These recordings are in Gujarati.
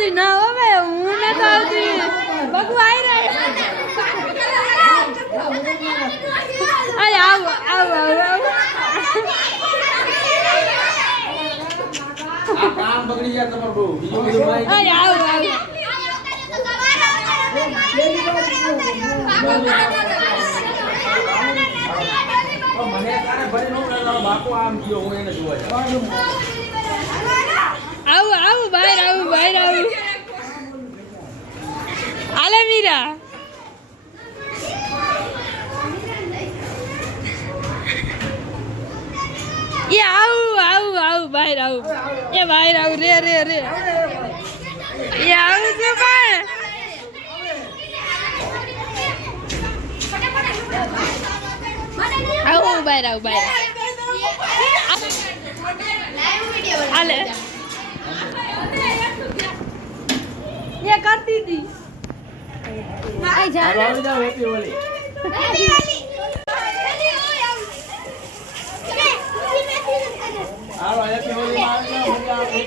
આવતી ના હવે હું નથી આવતી બગુ આવી રહ્યા અરે આવ આવ આવ આ કામ બગડી જાય તમારું બહુ બીજું બધું માહિતી અરે આવ આવ મને કાને ભરી નો લાવો બાપુ આમ ગયો હું એને જોવા જાઉં આવ બહાર આવ આલે મીરા એ આવ બહાર આવ એ બહાર આવ રે એ આવ છે પણ આવ બહાર આલે ये करती थी आई जा હાલો જાવ હેપી હોલી હાલો હેપી હોલી માં આવી જાવ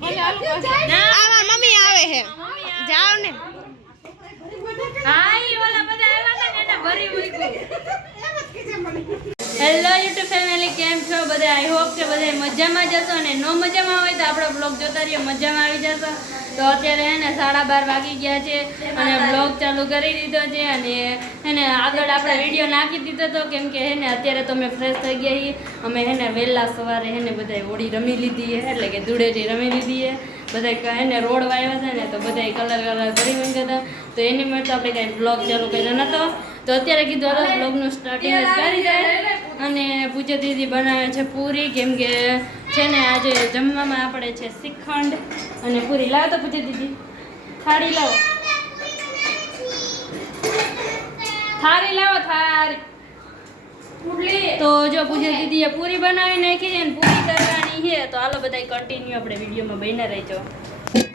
મજા આવે મમ્મી આવે હે જાઓ ને હેલો યુટ્યુબ ફેમિલી કેમ છો બધા આઈ હોપ કે બધા મજામાં જશો અને નો મજામાં હોય તો આપણો બ્લોગ જોતા રહીએ મજામાં આવી જશો તો અત્યારે હે ને 12:30 વાગી ગયા છે અને બ્લોગ ચાલુ કરી દીધો છે અને એને આગળ આપણે વિડીયો નાખી દીધો હતો કેમ કે હે ને અત્યારે તો અમે ફ્રેશ થઈ ગયા છીએ અમે હે ને વહેલા સવારે હે ને બધાય હોળી રમી લીધી છે એટલે કે ધૂળેટી રમી લીધી છે બધા એને રોડ વાવ્યા છે ને તો બધા કલર ભરી માંગ્યા હતા તો એની માટે આપણે કાંઈ બ્લોગ ચાલુ કર્યો નહોતો તો અત્યારે કીધું હાલો બ્લોગનું સ્ટાર્ટિંગ જ કરી જાય અને પૂજા દીદી બનાવે છે પૂરી કેમ કે છે ને આજે જમવામાં આપણે છે શ્રીખંડ અને પૂરી લાવો તો પૂજા દીદી થાળી લાવો થાળી લાવો થાળી તો જો પૂજા દીદીએ પૂરી બનાવી નાખી છે ને પૂરી કરવાની છે તો હાલો બધા કન્ટિન્યુ આપણે વિડીયોમાં બન્યા રહેજો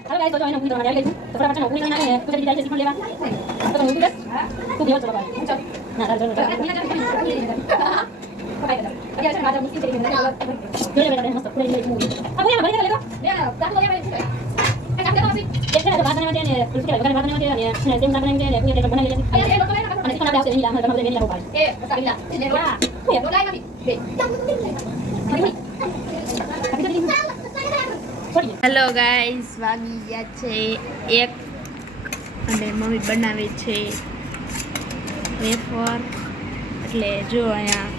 હાલો ગાઈસ તો જો એને પૂરી કરવાની આવી ગઈ તો ફટાફટ પૂરી બનાવીને પૂજા દીદી આવી છે લેવા તો હું પૂરી ખૂબ દેવ ચલો ભાઈ ના ચાલ ચાલ હેલો ગાઈસ વાગી ગયા છે 1 અને મમ્મી બનાવે છે વેફર એટલે જો અહીંયા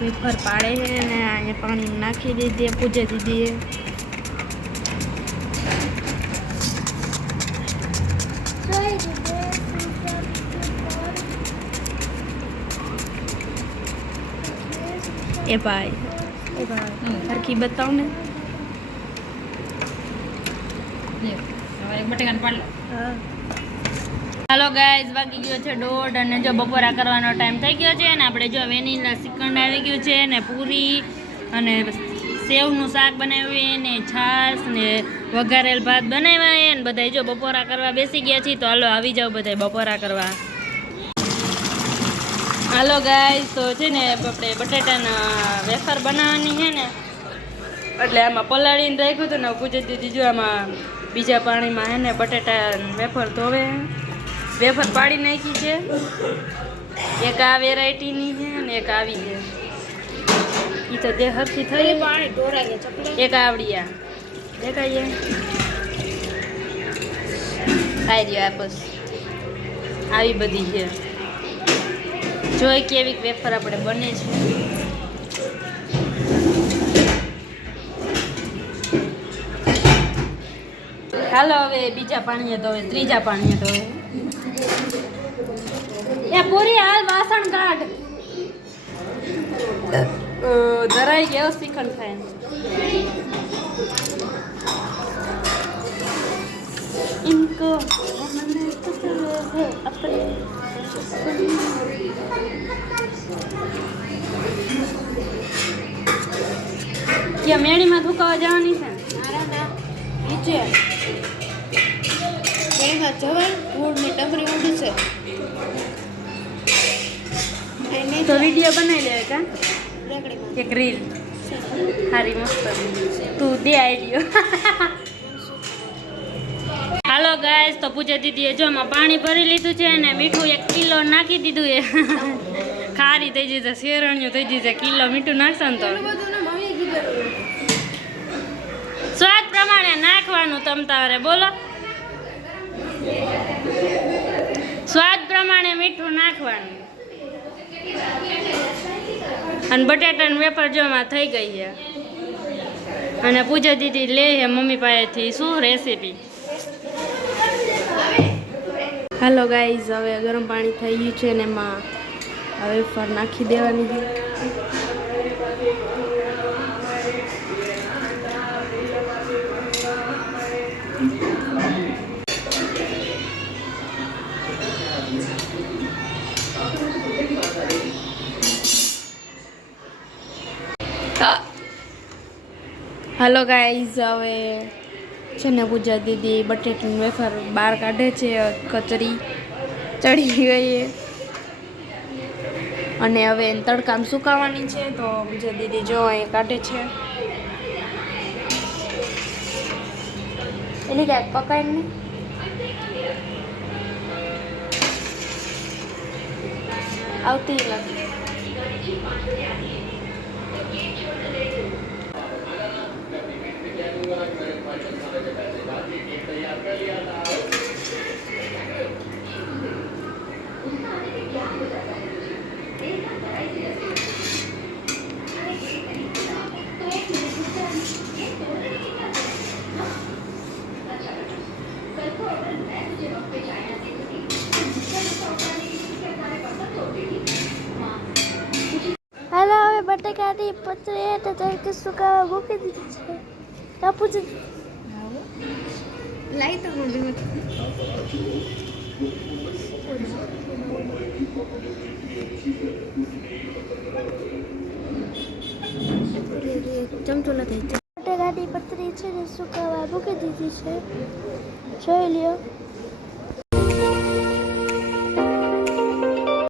વેફર પાડે છે ને અહીંયા પાણી નાખી દીધી પૂજે દીધી એ ભાઈ હરખી બતાવ ને હાલો ગાઈઝ વાગી ગયો છે 1:30 અને જો બપોરા કરવાનો ટાઈમ થઈ ગયો છે ને આપણે જો વેનીલા શ્રીખંડ આવી ગયું છે ને પૂરી અને સેવનું શાક બનાવ્યું ને છાશ ને વઘારેલ ભાત બનાવ્યા ને બધા જો બપોરા કરવા બેસી ગયા છીએ તો હાલો આવી જાવ બધા બપોરા કરવા હાલો ગાઈઝ તો છે ને આપણે બટેટાના વેફર બનાવવાની છે ને એટલે આમાં પલાળીને રાખ્યું હતું ને પૂજે દીધી જો આમાં બીજા પાણીમાં હે ને બટેટા વેફર ધોવે વેફર પાડી નાખી છે એક આ વેરાયટીની છે ને એક આવી છે એ તો તે હરખી થઈ પાણી ઢોરાય એક આવડી આ દેખાય ખાઈ દો આપસ આવી બધી છે જોઈ કેવી વેફર આપણે બને છે હાલો હવે બીજા પાણીએ તો હવે ત્રીજા પાણીએ તો એ પૂરી હાલ વાસણ કાઢ ધરાઈ ગયો શ્રીખંડ ખાય इनको क्या मेड़ी में धुकावा जवानी है નીચે બેમાં જવાય ધૂળની ટમરી ઉડી છે तो वीडियो बनाई ले का રેકડીમાં एक रील हारी मस्त तू दे आइडियो હાલો ગાઈસ તો પૂજા દીદીએ જો માં પાણી ભરી લીધું છે ને મીઠું 1 કિલો નાખી દીધું એ ખારી થઈ જશે શેરણિયું થઈ જશે કિલો મીઠું નાખશો ને તો સ્વાદ પ્રમાણે નાખવાનું તમ તારે બોલો સ્વાદ પ્રમાણે મીઠું નાખવાનું અને બટાટાનું વેફર જોમાં થઈ ગઈ છે અને પૂજા દીદી લે છે મમ્મી પાસેથી શું રેસીપી હાલો ગાઈઝ હવે ગરમ પાણી થઈ ગયું છે ને એમાં વેફર નાખી દેવાની છે હાલો ગાઈઝ હવે છે ને પૂજા દીદી બટેટાનું વેફર બહાર કાઢે છે કચરી ચડી ગઈ અને હવે તડકામાં સુકાવવાની છે તો પૂજા દીદી જો અહીં કાઢે છે એની ક્યાંક પકાય નહીં આવતી લાગે હાલો હવે બટાકાની પતરી તો તડકે સુકાવા મૂકી દીધી છે કાપુ જ લાઈ તો મમ્મી ચમચો નથી બટાકાની પતરી છે ને સુકાવા મૂકી દીધી છે જોઈ લ્યો